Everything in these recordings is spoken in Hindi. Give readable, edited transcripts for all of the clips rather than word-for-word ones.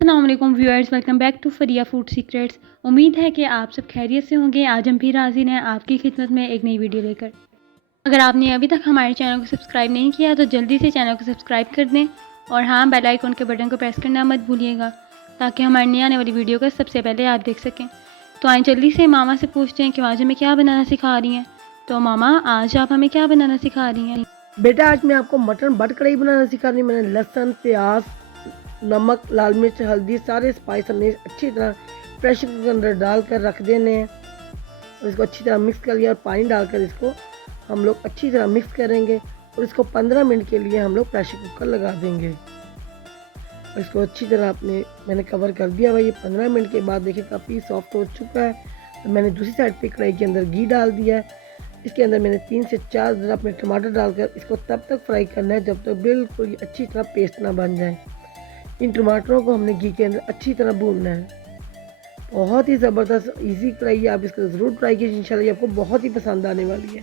अस्सलाम वालेकुम viewers, welcome back to Fariya food secrets. उम्मीद है कि आप सब खैरियत से होंगे। आज हम फिर हाजिर हैं आपकी खिदमत में एक नई वीडियो लेकर। अगर आपने अभी तक हमारे चैनल को सब्सक्राइब नहीं किया तो जल्दी से चैनल को सब्सक्राइब कर दें और हाँ, बेल आइकन के बटन को प्रेस करना मत भूलिएगा ताकि हमारी नई आने वाली वीडियो का सबसे पहले आप देख सकें। तो आए जल्दी से मामा से पूछते हैं कि आज हमें क्या बनाना सिखा रही हैं। तो मामा, आज आप हमें क्या बनाना सिखा रही हैं? बेटा, आज मैं आपको मटन बट कढ़ाई बनाना सिखा रही हूँ। मैंने लहसुन, प्याज, नमक, लाल मिर्च, हल्दी, सारे स्पाइस हमने अच्छी तरह प्रेशर कुकर के अंदर डाल कर रख देने हैं और इसको अच्छी तरह मिक्स कर लिया और पानी डालकर इसको हम लोग अच्छी तरह मिक्स करेंगे और इसको 15 मिनट के लिए हम लोग प्रेशर कुकर लगा देंगे और इसको अच्छी तरह मैंने कवर कर दिया भाई। 15 मिनट के बाद देखिए काफ़ी सॉफ्ट हो चुका है। तो मैंने दूसरी साइड पे कढ़ाई के अंदर घी डाल दिया है। इसके अंदर मैंने 3 से 4 ज़रा अपने टमाटर डालकर इसको तब तक फ्राई करना है जब तक बिल्कुल अच्छी तरह पेस्ट ना बन जाए। इन टमाटरों को हमने घी के अंदर अच्छी तरह भूनना है। बहुत ही ज़बरदस्त इजी कढ़ाई है, आप इसको ज़रूर ट्राई कीजिए, इंशाल्लाह ये आपको बहुत ही पसंद आने वाली है।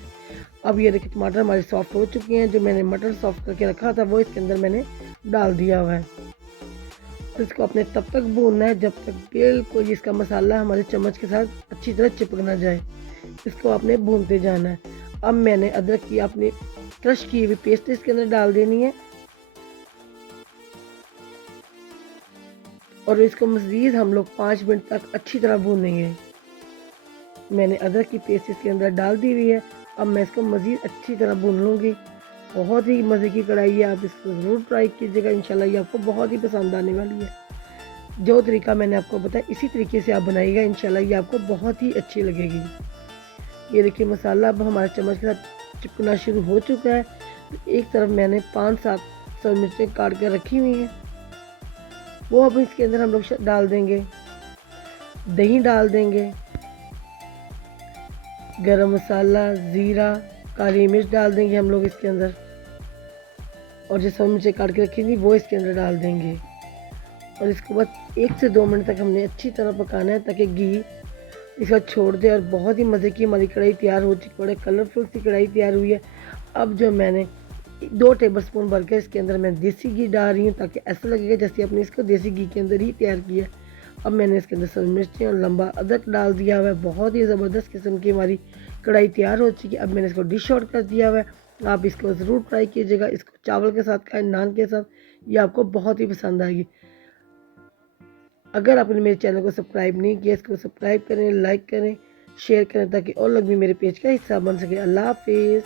अब ये देखिए टमाटर हमारे सॉफ्ट हो चुके हैं। जो मैंने मटर सॉफ्ट करके रखा था वो इसके अंदर मैंने डाल दिया हुआ है और इसको अपने तब तक भूनना है जब तक बिल्कुल इसका मसाला हमारे चम्मच के साथ अच्छी तरह चिपक ना जाए। इसको आपने भूनते जाना है। अब मैंने अदरक की अपनी क्रश की हुई पेस्ट इसके अंदर डाल देनी है और इसको मज़ीद हम लोग 5 मिनट तक अच्छी तरह भूनेंगे। मैंने अदरक की पेस्ट इसके अंदर डाल दी हुई है। अब मैं इसको मज़ीद अच्छी तरह भून लूँगी। बहुत ही मज़े की कढ़ाई है, आप इसको ज़रूर ट्राई कीजिएगा, इंशाल्लाह ये आपको बहुत ही पसंद आने वाली है। जो तरीका मैंने आपको बताया इसी तरीके से आप बनाइएगा, इंशाल्लाह ये आपको बहुत ही अच्छी लगेगी। ये देखिए मसाला अब हमारे चम्मच के साथ चिपकना शुरू हो चुका है। तो एक तरफ मैंने 5-7 हरी मिर्चें काट कर रखी हुई हैं, वो अब इसके अंदर हम लोग डाल देंगे। दही डाल देंगे, गरम मसाला, ज़ीरा, काली मिर्च डाल देंगे हम लोग इसके अंदर और जो हरी मिर्चें काट के रखी थी वो इसके अंदर डाल देंगे और इसको बस 1 से 2 मिनट तक हमने अच्छी तरह पकाना है ताकि घी इसका छोड़ दे। और बहुत ही मज़े की हमारी कढ़ाई तैयार हो चुकी, बड़े कलरफुल सी कढ़ाई तैयार हुई है। अब जो मैंने 2 टेबलस्पून भर के इसके अंदर मैं देसी घी डाल रही हूँ ताकि ऐसा लगेगा जैसे अपने इसको देसी घी के अंदर ही तैयार किया है। अब मैंने इसके अंदर सब्ज़ मिर्चें और लंबा अदरक डाल दिया हुआ है। बहुत ही ज़बरदस्त किस्म की हमारी कढ़ाई तैयार हो चुकी है। अब मैंने इसको डिश आउट कर दिया हुआ है। आप इसको ज़रूर ट्राई कीजिएगा, इसको चावल के साथ खाएं, नान के साथ, ये आपको बहुत ही पसंद आएगी। अगर आपने मेरे चैनल को सब्सक्राइब नहीं किया, इसको सब्सक्राइब करें, लाइक करें, शेयर करें ताकि और लोग भी मेरे पेज का हिस्सा बन सके। अल्लाह हाफिज़।